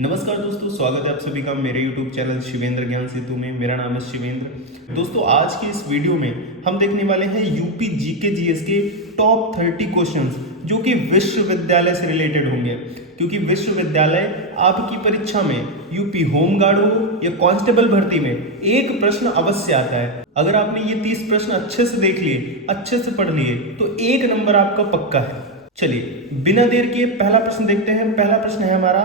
नमस्कार दोस्तों, स्वागत है आप सभी का मेरे YouTube चैनल शिवेंद्र ज्ञान सेतु में। मेरा नाम है शिवेंद्र। दोस्तों, आज के इस वीडियो में हम देखने वाले हैं यूपी जीके जीएस के टॉप 30 क्वेश्चंस जो कि विश्वविद्यालय से रिलेटेड होंगे, क्योंकि विश्वविद्यालय आपकी परीक्षा में यूपी होमगार्ड हो या कांस्टेबल भर्ती में एक प्रश्न अवश्य आता है। अगर आपने ये 30 प्रश्न अच्छे से देख लिए, अच्छे से पढ़ लिए, तो 1 नंबर आपका पक्का है। चलिए बिना देर किए पहला प्रश्न देखते हैं। पहला प्रश्न है हमारा,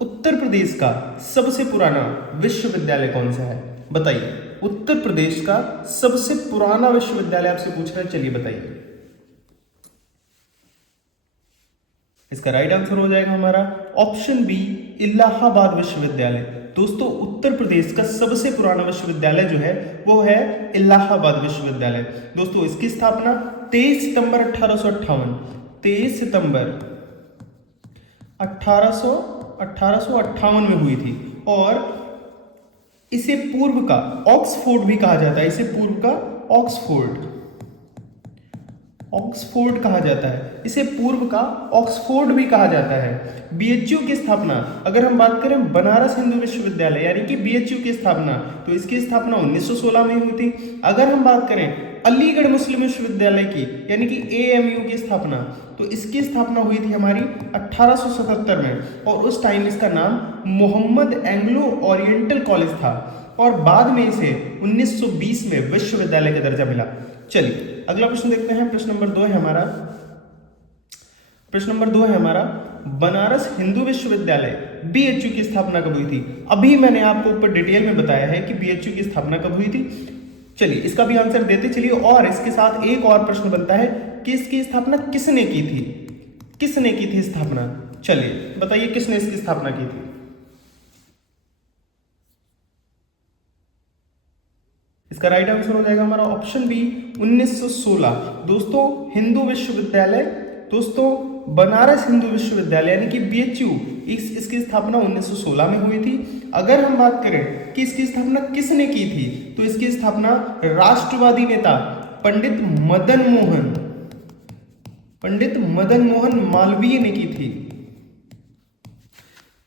उत्तर प्रदेश का सबसे पुराना विश्वविद्यालय कौन सा है? बताइए। उत्तर प्रदेश का सबसे पुराना विश्वविद्यालय आपसे पूछ रहा है, चलिए बताइए। इसका राइट आंसर हो जाएगा हमारा ऑप्शन बी, इलाहाबाद विश्वविद्यालय। दोस्तों, उत्तर प्रदेश का सबसे पुराना विश्वविद्यालय जो है वो है इलाहाबाद विश्वविद्यालय। दोस्तों, इसकी स्थापना 23 सितंबर 1858 23 सितंबर 1858 में हुई थी। और इसे पूर्व का ऑक्सफोर्ड भी कहा जाता है। इसे पूर्व का ऑक्सफोर्ड कहा जाता है। इसे पूर्व का ऑक्सफोर्ड भी कहा जाता है। बीएचयू की स्थापना, अगर हम बात करें बनारस हिंदू विश्वविद्यालय यानी कि बीएचयू की स्थापना, तो इसकी स्थापना 1916 में हुई थी। अगर हम बात करें अलीगढ़ मुस्लिम विश्वविद्यालय की यानी कि एएमयू की स्थापना, तो इसकी स्थापना हुई थी हमारी 1877 में, और उस टाइम इसका नाम मोहम्मद एंग्लो ओरिएंटल कॉलेज था, और बाद में इसे 1920 में विश्वविद्यालय का दर्जा मिला। चलिए अगला प्रश्न देखते हैं। प्रश्न नंबर 2 है हमारा, बनारस हिंदू विश्वविद्यालय बीएचयू की स्थापना कब हुई थी? अभी मैंने आपको ऊपर डिटेल में बताया है कि बीएचयू की स्थापना कब हुई थी। चलिए इसका भी आंसर देते चलिए, और इसके साथ एक और प्रश्न बनता है कि इसकी स्थापना किसने की थी? किसने की थी स्थापना? चलिए बताइए, किसने इसकी स्थापना की थी? इसका राइट आंसर हो जाएगा हमारा ऑप्शन बी, 1916। दोस्तों, हिंदू विश्वविद्यालय, बनारस हिंदू विश्वविद्यालय यानी कि बीएचयू, इसकी स्थापना 1916 में हुई थी। अगर हम बात करें कि इसकी स्थापना किसने की थी, तो इसकी स्थापना राष्ट्रवादी नेता पंडित मदन मोहन मालवीय ने की थी।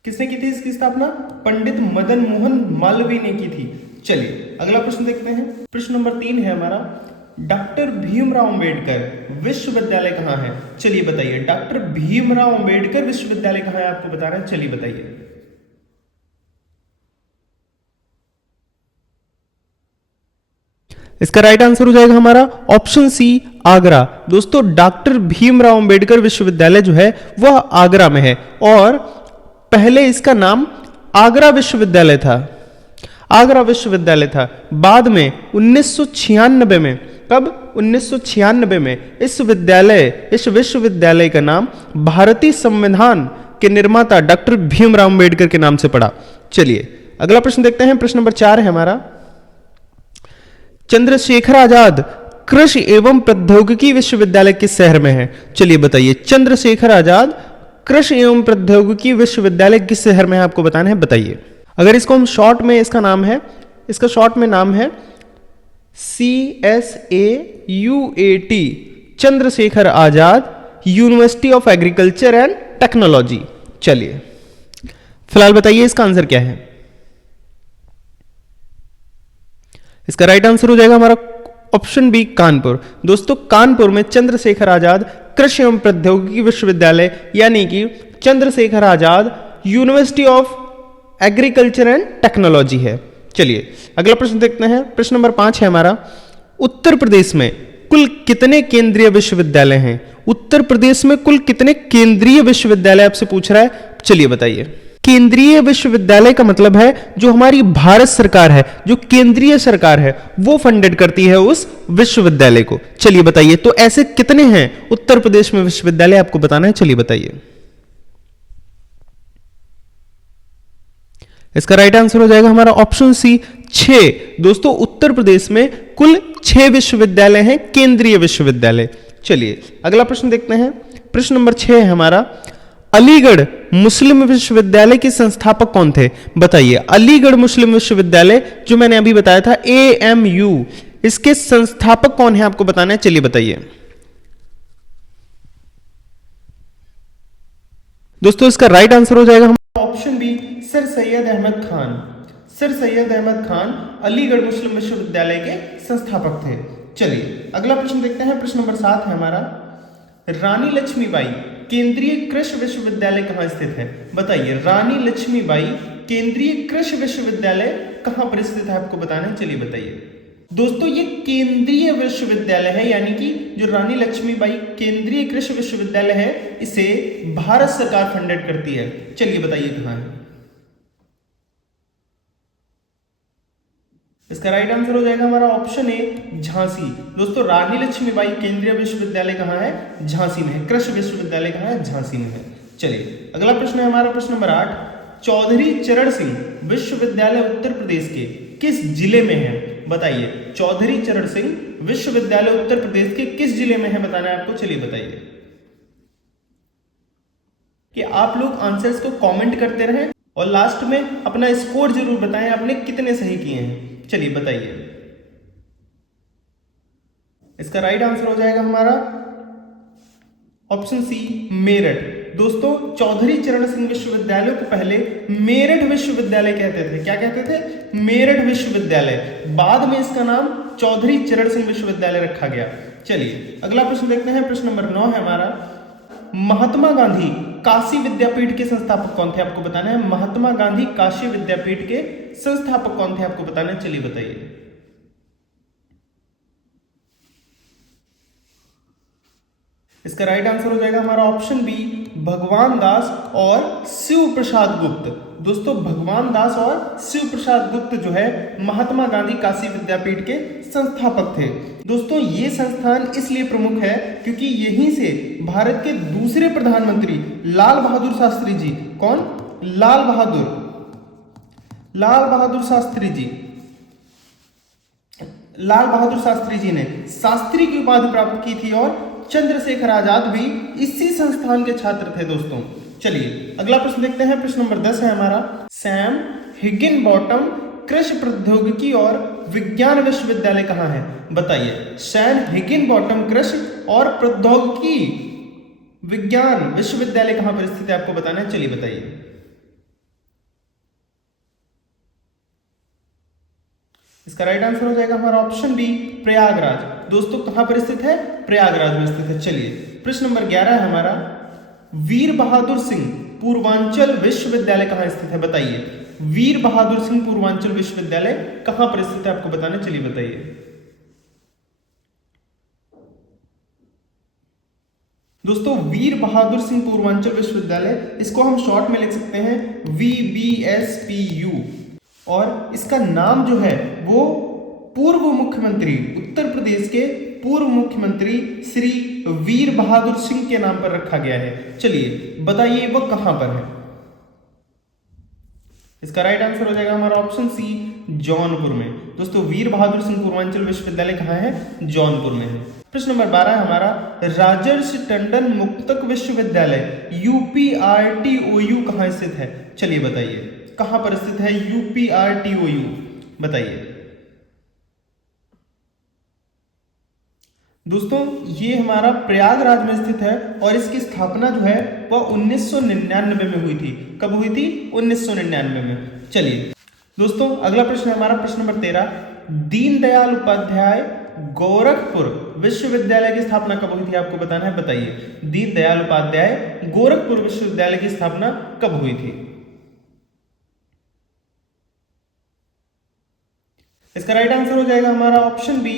किसने की थी इसकी स्थापना? पंडित मदन मोहन मालवीय ने की थी। चलिए अगला प्रश्न देखते हैं। प्रश्न नंबर 3 है हमारा, डॉक्टर भीमराव अंबेडकर विश्वविद्यालय कहां है? चलिए बताइए। डॉक्टर भीमराव अंबेडकर विश्वविद्यालय कहां है आपको बताना है, चलिए बताइए। इसका राइट आंसर हो जाएगा हमारा ऑप्शन सी, आगरा। दोस्तों, डॉक्टर भीमराव अंबेडकर विश्वविद्यालय जो है वह आगरा में है, और पहले इसका नाम आगरा विश्वविद्यालय था। बाद में 1996 में, कब? 1996 में इस विश्वविद्यालय का नाम भारतीय संविधान के निर्माता डॉक्टर भीमराव अंबेडकर के नाम से पड़ा। चलिए अगला प्रश्न देखते हैं। प्रश्न नंबर 4 है हमारा, चंद्रशेखर आजाद कृषि एवं प्रौद्योगिकी विश्वविद्यालय किस शहर में है? चलिए बताइए। चंद्रशेखर आजाद कृषि एवं प्रौद्योगिकी विश्वविद्यालय किस शहर में है आपको बताना है, बताइए। अगर इसको हम शॉर्ट में, इसका शॉर्ट में नाम है CSAUAT, Chandrashekhar Azad University of Agriculture and technology. चलिए फिलहाल बताइए इसका आंसर क्या है। इसका राइट आंसर हो जाएगा हमारा ऑप्शन बी, कानपुर। दोस्तों, कानपुर में चंद्रशेखर आजाद कृषि एवं प्रौद्योगिकी विश्वविद्यालय यानी कि Chandrashekhar Azad University of Agriculture and Technology है। चलिए अगला प्रश्न देखते हैं। प्रश्न नंबर 5 है हमारा, उत्तर प्रदेश में कुल कितने केंद्रीय विश्वविद्यालय हैं? उत्तर प्रदेश में कुल कितने केंद्रीय विश्वविद्यालय आपसे पूछ रहा है, चलिए बताइए। केंद्रीय विश्वविद्यालय का मतलब है जो हमारी भारत सरकार है, जो केंद्रीय सरकार है, वो फंडेड करती है उस विश्वविद्यालय को। चलिए बताइए, तो ऐसे कितने हैं उत्तर प्रदेश में विश्वविद्यालय आपको बताना है, चलिए बताइए। इसका राइट आंसर हो जाएगा हमारा ऑप्शन सी, 6। दोस्तों, उत्तर प्रदेश में कुल 6 विश्वविद्यालय हैं, केंद्रीय विश्वविद्यालय। चलिए अगला प्रश्न देखते हैं। प्रश्न नंबर 6 है हमारा, अलीगढ़ मुस्लिम विश्वविद्यालय के संस्थापक कौन थे? बताइए। अलीगढ़ मुस्लिम विश्वविद्यालय जो मैंने अभी बताया था AMU, इसके संस्थापक कौन है आपको बताना है, चलिए बताइए। दोस्तों, इसका राइट आंसर हो जाएगा option B, sir Syed Ahmad Khan. Sir Syed Ahmad Khan Aligarh Muslim विश्वविद्यालय के संस्थापक थे। चलिए अगला प्रश्न देखते हैं। प्रश्न नंबर 7 है हमारा, रानी लक्ष्मीबाई केंद्रीय कृषि विश्वविद्यालय कहाँ स्थित है? बताइए, रानी लक्ष्मीबाई केंद्रीय कृषि विश्वविद्यालय कहाँ पर स्थित है, आपको बताना है। चलिए बताइए। दोस्तों ये केंद्रीय विश्वविद्यालय है, यानी कि जो रानी लक्ष्मीबाई केंद्रीय कृषि विश्वविद्यालय है, इसे भारत सरकार फंडेड करती है। चलिए बताइए कहाँ है। इसका राइट आंसर हो जाएगा हमारा ऑप्शन ए, झांसी। दोस्तों रानी लक्ष्मीबाई केंद्रीय विश्वविद्यालय कहाँ है? झांसी में है। कृषि विश्वविद्यालय कहाँ है? झांसी में है। चलिए अगला प्रश्न है हमारा, प्रश्न नंबर 8, चौधरी चरण सिंह विश्वविद्यालय उत्तर प्रदेश के किस जिले में है? बताइए, चौधरी चरण सिंह विश्वविद्यालय उत्तर प्रदेश के किस जिले में है, बताना है आपको। चलिए बताइए। कि आप लोग आंसर्स को कमेंट करते रहें और लास्ट में अपना स्कोर जरूर बताएं, आपने कितने सही किए हैं। चलिए बताइए। इसका राइट आंसर हो जाएगा हमारा ऑप्शन सी, मेरठ। दोस्तों चौधरी चरण सिंह विश्वविद्यालय को पहले मेरठ विश्वविद्यालय कहते थे। क्या कहते थे? मेरठ विश्वविद्यालय। बाद में इसका नाम चौधरी चरण सिंह विश्वविद्यालय रखा गया। चलिए अगला प्रश्न देखते हैं। प्रश्न नंबर 9 है हमारा, महात्मा गांधी काशी विद्यापीठ के संस्थापक कौन थे? आपको बताना है। महात्मा गांधी काशी विद्यापीठ के संस्थापक कौन थे, आपको बताना है। चलिए बताइए। इसका राइट आंसर हो जाएगा हमारा ऑप्शन बी, भगवान दास और शिव प्रसाद गुप्त। दोस्तों भगवान दास और शिव प्रसाद गुप्त जो है महात्मा गांधी काशी विद्यापीठ के संस्थापक थे। दोस्तों ये संस्थान इसलिए प्रमुख है क्योंकि यहीं से भारत के दूसरे प्रधानमंत्री लाल बहादुर शास्त्री जी, कौन? लाल बहादुर शास्त्री जी, लाल बहादुर शास्त्री जी ने शास्त्री की उपाधि प्राप्त की थी और चंद्रशेखर आजाद भी इसी संस्थान के छात्र थे। दोस्तों चलिए अगला प्रश्न देखते हैं। प्रश्न नंबर 10 है हमारा, सैम हिगिनबॉटम कृषि प्रौद्योगिकी और विज्ञान विश्वविद्यालय कहाँ है? बताइए, सैम हिगिनबॉटम कृषि और प्रौद्योगिकी विज्ञान विश्वविद्यालय कहाँ पर स्थित है, आपको बताना है। चलिए बताइए। इसका राइट आंसर हो जाएगा हमारा ऑप्शन बी, प्रयागराज। दोस्तों कहां पर स्थित है? प्रयागराज में स्थित है। चलिए प्रश्न नंबर 11 है हमारा, वीर बहादुर सिंह पूर्वांचल विश्वविद्यालय कहां स्थित है? बताइए, वीर बहादुर सिंह पूर्वांचल विश्वविद्यालय कहां पर स्थित है, आपको बताना। चलिए बताइए। दोस्तों वीर बहादुर सिंह पूर्वांचल विश्वविद्यालय, इसको हम शॉर्ट में लिख सकते हैं VBSPU, और इसका नाम जो है वो पूर्व मुख्यमंत्री, उत्तर प्रदेश के पूर्व मुख्यमंत्री श्री वीर बहादुर सिंह के नाम पर रखा गया है। चलिए बताइए वह कहां पर है। इसका राइट आंसर हो जाएगा हमारा ऑप्शन सी, जौनपुर में। दोस्तों वीर बहादुर सिंह पूर्वांचल विश्वविद्यालय कहां है? जौनपुर में है। प्रश्न नंबर 12 है हमारा, राजर्षि टंडन मुक्तक विश्वविद्यालय UPRTOU कहां स्थित है? चलिए बताइए कहां पर स्थित है UPRTOU, बताइए। दोस्तों ये हमारा प्रयागराज में स्थित है और इसकी स्थापना जो है वह 1999 में हुई थी। कब हुई थी? 1999 में। चलिए दोस्तों अगला प्रश्न है हमारा, प्रश्न नंबर 13, दीनदयाल उपाध्याय गोरखपुर विश्वविद्यालय की स्थापना कब हुई थी, आपको बताना है। बताइए, दीनदयाल उपाध्याय गोरखपुर विश्वविद्यालय की स्थापना कब हुई थी? इसका राइट आंसर हो जाएगा हमारा ऑप्शन बी,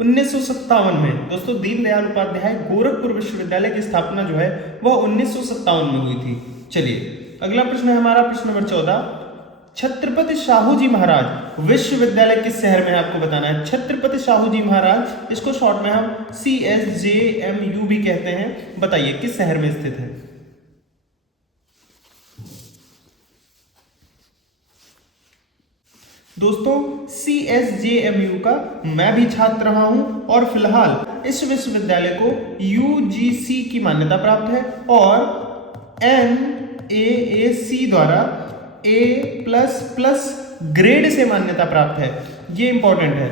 1957 में। दोस्तों दीनदयाल उपाध्याय गोरखपुर विश्वविद्यालय की स्थापना जो है वह 1957 में हुई थी। चलिए अगला प्रश्न है हमारा, प्रश्न नंबर 14, छत्रपति शाहू जी महाराज विश्वविद्यालय किस शहर में है, आपको बताना है। छत्रपति शाहू जी महाराज, इसको शॉर्ट में हम CSJMU भी कहते हैं। बताइए किस शहर में स्थित है। दोस्तों CSJMU का मैं भी छात्र रहा हूं और फिलहाल इस विश्वविद्यालय को UGC की मान्यता प्राप्त है और NAAC द्वारा A++ ग्रेड से मान्यता प्राप्त है। ये इंपॉर्टेंट है।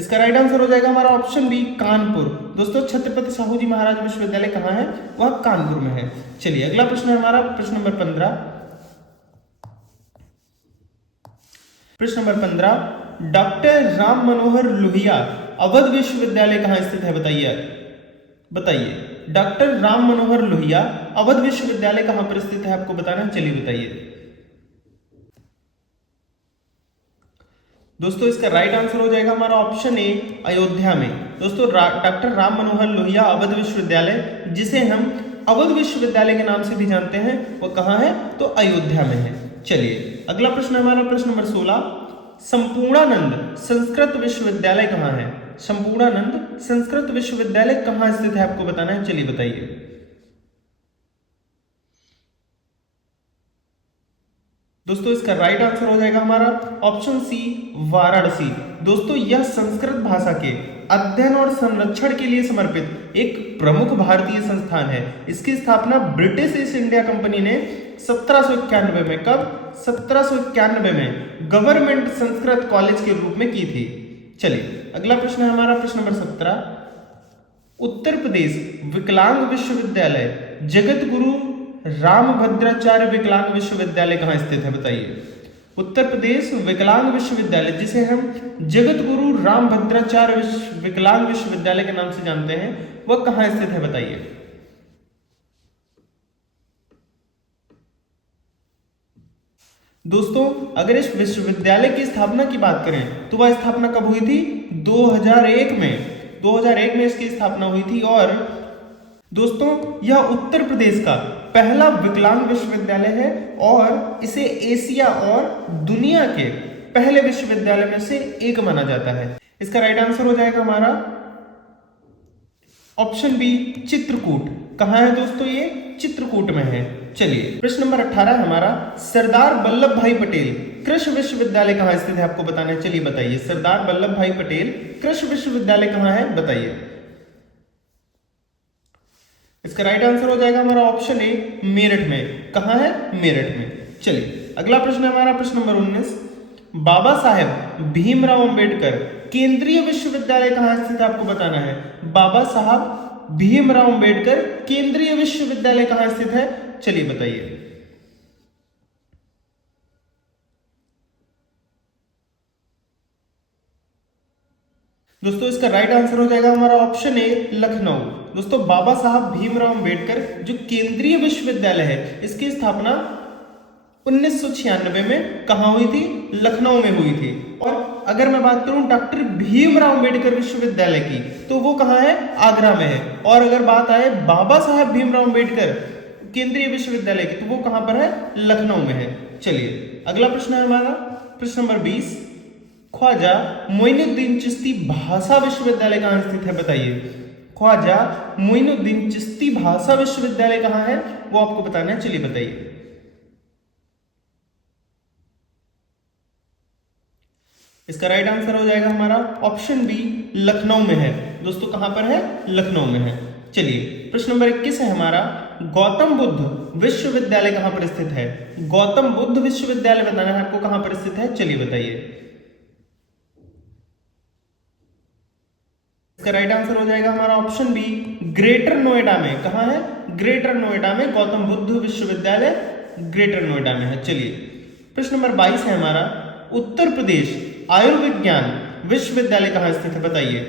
इसका राइट आंसर हो जाएगा हमारा ऑप्शन बी कानपुर। दोस्तों छत्रपति साहू जी महाराज विश्वविद्यालय कहाँ है? वह कानपुर में है। चलिए अगला प्रश्न है हमारा प्रश्न नंबर 15। प्रश्न नंबर 15, डॉक्टर राम मनोहर लोहिया अवध विश्वविद्यालय कहाँ स्थित है? बताइए बताइए डॉक्टर राम मनोहर लोहिया अवध विश्वविद्यालय कहाँ पर स्थित है? आपको बताना है, चलिए बताइए। दोस्तों इसका राइट आंसर हो जाएगा हमारा ऑप्शन ए अयोध्या में। दोस्तों डॉक्टर राम मनोहर लोहिया अवध विश्वविद्यालय, जिसे हम अवध विश्वविद्यालय के नाम से भी जानते हैं, वो कहाँ है? तो अयोध्या में है। चलिए अगला प्रश्न है हमारा प्रश्न नंबर 16, संपूर्णानंद संस्कृत विश्वविद्यालय कहाँ है? संपूर्णानंद संस्कृत विश्वविद्यालय कहाँ स्थित है? आपको बताना है, चलिए बताइए। दोस्तों इसका राइट आंसर हो जाएगा हमारा ऑप्शन सी वाराणसी। दोस्तों यह संस्कृत भाषा के अध्ययन और संरक्षण के लिए समर्पित एक प्रमुख भारतीय संस्थान है। इसकी स्थापना ब्रिटिश ईस्ट इंडिया कंपनी ने 1791 में, कब? 1791 में गवर्नमेंट संस्कृत कॉलेज के रूप में की थी। चलिए अगला प्रश्न है हमारा प्रश्न नंबर 17, उत्तर प्रदेश विकलांग विश्वविद्यालय जगत गुरु रामभद्राचार्य विकलांग विश्वविद्यालय कहाँ स्थित है? बताइए। उत्तर प्रदेश विकलांग विश्वविद्यालय, जिसे हम जगत गुरु रामभद्राचार्य विकलांग विश्वविद्यालय के नाम से जानते हैं, वह कहाँ स्थित है? बताइए। दोस्तों अगर इस विश्वविद्यालय की स्थापना की बात करें तो वह स्थापना कब हुई थी? 2001 में। 2001 में इसकी स्थापना हुई थी। और दोस्तों यह उत्तर प्रदेश का पहला विकलांग विश्वविद्यालय है और इसे एशिया और दुनिया के पहले विश्वविद्यालय में से एक माना जाता है। इसका राइट आंसर हो जाएगा हमारा ऑप्शन बी चित्रकूट। कहां है दोस्तों? ये चित्रकूट में है। चलिए प्रश्न नंबर 18 हमारा, सरदार वल्लभ भाई पटेल कृषि विश्वविद्यालय कहां स्थित है? आपको बताना है, चलिए बताइए। सरदार वल्लभ भाई पटेल कृषि विश्वविद्यालय कहां है? बताइए। इसका राइट आंसर हो जाएगा हमारा ऑप्शन ए मेरठ में। कहां है? मेरठ में। चलिए अगला प्रश्न है हमारा प्रश्न नंबर 19, बाबा साहेब भीमराव अंबेडकर केंद्रीय विश्वविद्यालय कहां स्थित है? आपको बताना है। बाबा साहब भीमराव अंबेडकर केंद्रीय विश्वविद्यालय कहां स्थित है? चलिए बताइए। दोस्तों इसका राइट आंसर हो जाएगा हमारा ऑप्शन ए लखनऊ। दोस्तों बाबा साहब भीमराव अंबेडकर जो केंद्रीय विश्वविद्यालय है, इसकी स्थापना 1996 में कहां हुई थी? लखनऊ में हुई थी। और अगर मैं बात करूं डॉक्टर भीमराव अंबेडकर विश्वविद्यालय की, तो वो कहां है? आगरा में है। और अगर बात आए बाबा साहब भीमराव अंबेडकर केंद्रीय विश्वविद्यालय की, तो वो कहां पर है? लखनऊ में है। चलिए अगला प्रश्न है हमारा प्रश्न नंबर 20, ख्वाजा मोइनुद्दीन चिश्ती भाषा विश्वविद्यालय कहां स्थित है? बताइए। ख्वाजा मोइनुद्दीन चिश्ती भाषा विश्वविद्यालय कहां है? वो आपको बताना है, चलिए बताइए। इसका राइट आंसर हो जाएगा हमारा ऑप्शन बी लखनऊ में है। दोस्तों कहां पर है? लखनऊ में है। चलिए प्रश्न नंबर 21 है हमारा, गौतम बुद्ध विश्वविद्यालय कहां पर स्थित है? गौतम बुद्ध विश्वविद्यालय बताना है आपको, कहां पर स्थित है? चलिए बताइए। इसका राइट आंसर हो जाएगा हमारा ऑप्शन बी ग्रेटर नोएडा में। कहां है? ग्रेटर नोएडा में गौतम बुद्ध विश्वविद्यालय ग्रेटर नोएडा में है। चलिए प्रश्न नंबर 22 है हमारा, उत्तर प्रदेश आयुर्विज्ञान विश्वविद्यालय कहां स्थित है? बताइए।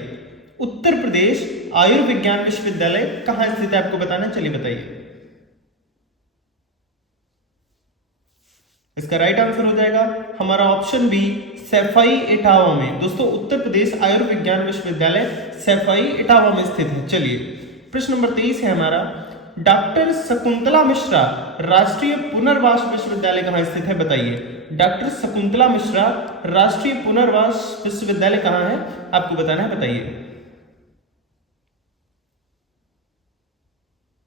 उत्तर प्रदेश आयुर्विज्ञान विश्वविद्यालय कहां स्थित है? आपको बताना, चलिए बताइए। इसका राइट आंसर हो जाएगा हमारा ऑप्शन बी सैफई इटावा में। दोस्तों उत्तर प्रदेश आयुर्विज्ञान विश्वविद्यालय सैफई इटावा में स्थित है। चलिए प्रश्न नंबर 23 है हमारा, डॉक्टर शकुंतला मिश्रा राष्ट्रीय पुनर्वास विश्वविद्यालय कहां स्थित है? बताइए। डॉक्टर शकुंतला मिश्रा राष्ट्रीय पुनर्वास विश्वविद्यालय कहां है? आपको बताना है, बताइए।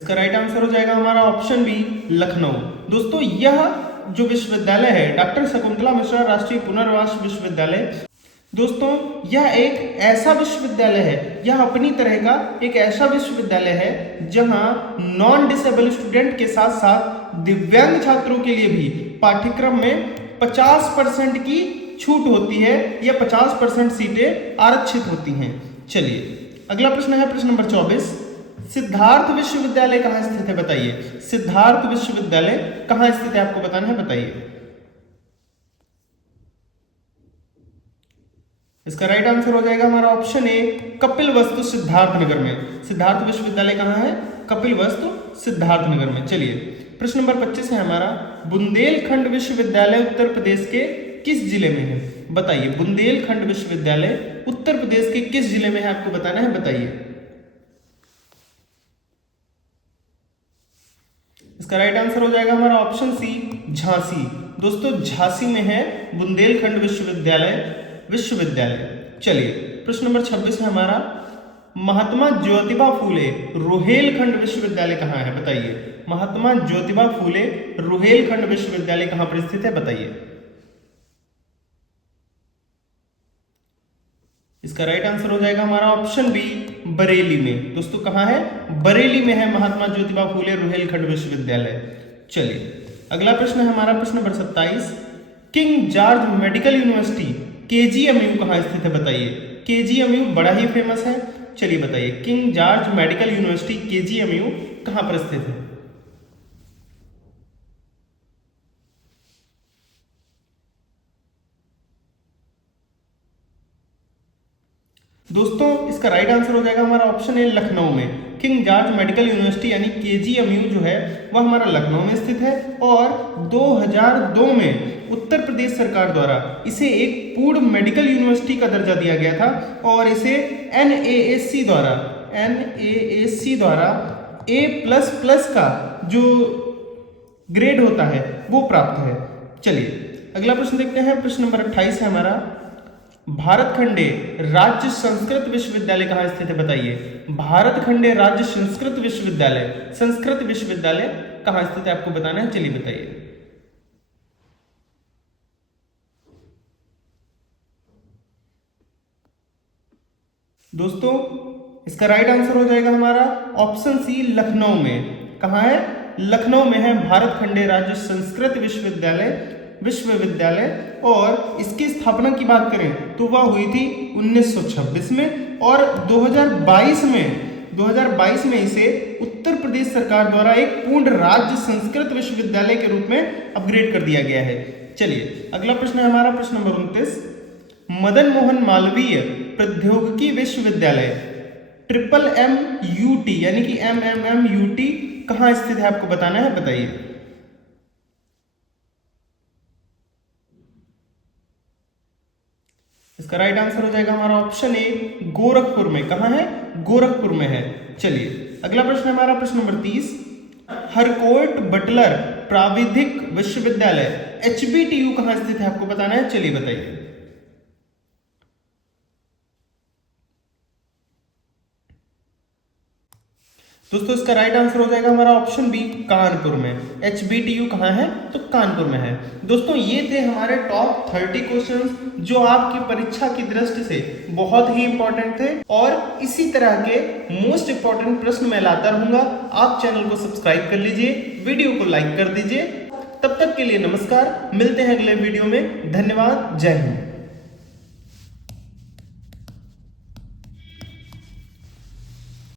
इसका राइट आंसर हो जाएगा हमारा ऑप्शन बी लखनऊ। दोस्तों यह जो विश्वविद्यालय है डॉक्टर शकुंतला मिश्रा राष्ट्रीय पुनर्वास विश्वविद्यालय, दोस्तों यह एक ऐसा विश्वविद्यालय है, यह अपनी तरह का एक ऐसा विश्वविद्यालय है जहां नॉन डिसेबल स्टूडेंट के साथ साथ दिव्यांग छात्रों के लिए भी पाठ्यक्रम में 50% की छूट होती है या 50% सीटें आरक्षित होती हैं। चलिए अगला प्रश्न है प्रश्न नंबर 24, सिद्धार्थ विश्वविद्यालय कहाँ स्थित है बताइए। सिद्धार्थ विश्वविद्यालय कहाँ स्थित है आपको बताना है, बताइए। इसका राइट आंसर हो जाएगा हमारा ऑप्शन ए, कपिलवस्तु सिद्धार्थनगर में। सिद्धार्थ विश्वविद्यालय कहाँ है, कपिलवस्तु सिद्धार्थनगर में। चलिए प्रश्न नंबर 25 है हमारा, बुंदेलखंड विश्वविद्यालय उत्तर प्रदेश के किस जिले में है बताइए। बुंदेलखंड विश्वविद्यालय उत्तर प्रदेश के किस जिले में है आपको बताना है, बताइए। इसका राइट आंसर हो जाएगा हमारा ऑप्शन सी, झांसी। दोस्तों झांसी में है बुंदेलखंड विश्वविद्यालय। चलिए प्रश्न नंबर 26 है हमारा, महात्मा ज्योतिबा फूले रुहेलखंड विश्वविद्यालय कहाँ है बताइए। महात्मा ज्योतिबा फूले रुहेलखंड विश्वविद्यालय कहाँ पर स्थित है बताइए। इसका राइट आंसर हो जाएगा हमारा ऑप्शन बी, बरेली में। दोस्तों कहाँ है, बरेली में है महात्मा ज्योतिबा फूले रुहेलखंड विश्वविद्यालय। चलिए अगला प्रश्न है हमारा प्रश्न number 27, king George medical university KGMU कहाँ स्थित है बताइए। केजीएमयू बड़ा ही फेमस है, चलिए बताइए king George medical university KGMU कहाँ पर स्थित है। दोस्तों इसका राइट आंसर हो जाएगा हमारा ऑप्शन है लखनऊ में। किंग जॉर्ज मेडिकल यूनिवर्सिटी यानी केजीएमयू जो है वह हमारा लखनऊ में स्थित है और 2002 में उत्तर प्रदेश सरकार द्वारा इसे एक पूर्ण मेडिकल यूनिवर्सिटी का दर्जा दिया गया था और इसे एनएएससी द्वारा A++ का जो ग्रेड होता है वो प्राप्त है। चलिए अगला प्रश्न देखते हैं, प्रश्न नंबर 28 है हमारा, भारत खंडे राज्य संस्कृत विश्वविद्यालय कहाँ स्थित है बताइए। भारत खंडे राज्य संस्कृत विश्वविद्यालय कहाँ स्थित है आपको बताना है, चलिए बताइए। दोस्तों इसका राइट आंसर हो जाएगा हमारा ऑप्शन सी, लखनऊ में। कहाँ है, लखनऊ में है भारत खंडे राज्य संस्कृत विश्वविद्यालय और इसकी स्थापना की बात करें तो वह हुई थी 1926 में और 2022 में इसे उत्तर प्रदेश सरकार द्वारा एक पूर्ण राज्य संस्कृत विश्वविद्यालय के रूप में अपग्रेड कर दिया गया है। चलिए अगला प्रश्न है हमारा प्रश्न नंबर 29, मदन मोहन मालवीय प्रौद्योगिकी विश्वविद्यालय MMUT यानी कि MMMUT कहाँ स्थित है आपको बताना है, बताइए। इसका राइट आंसर हो जाएगा हमारा ऑप्शन ए, गोरखपुर में। कहाँ है, गोरखपुर में है। चलिए अगला प्रश्न है हमारा प्रश्न नंबर 30, हरकोर्ट बटलर प्राविधिक विश्वविद्यालय HBTU कहाँ स्थित है आपको बताना है, चलिए बताइए। दोस्तों इसका राइट आंसर हो जाएगा हमारा ऑप्शन बी, कानपुर में। HBTU कहाँ है, तो कानपुर में है। दोस्तों ये थे हमारे टॉप 30 क्वेश्चंस जो आपकी परीक्षा की दृष्टि से बहुत ही इंपॉर्टेंट थे और इसी तरह के मोस्ट इंपॉर्टेंट प्रश्न मैं लाता रहूंगा। आप चैनल को सब्सक्राइब कर लीजिए, वीडियो को लाइक कर दीजिए। तब तक के लिए नमस्कार, मिलते हैं अगले वीडियो में। धन्यवाद, जय हिंद।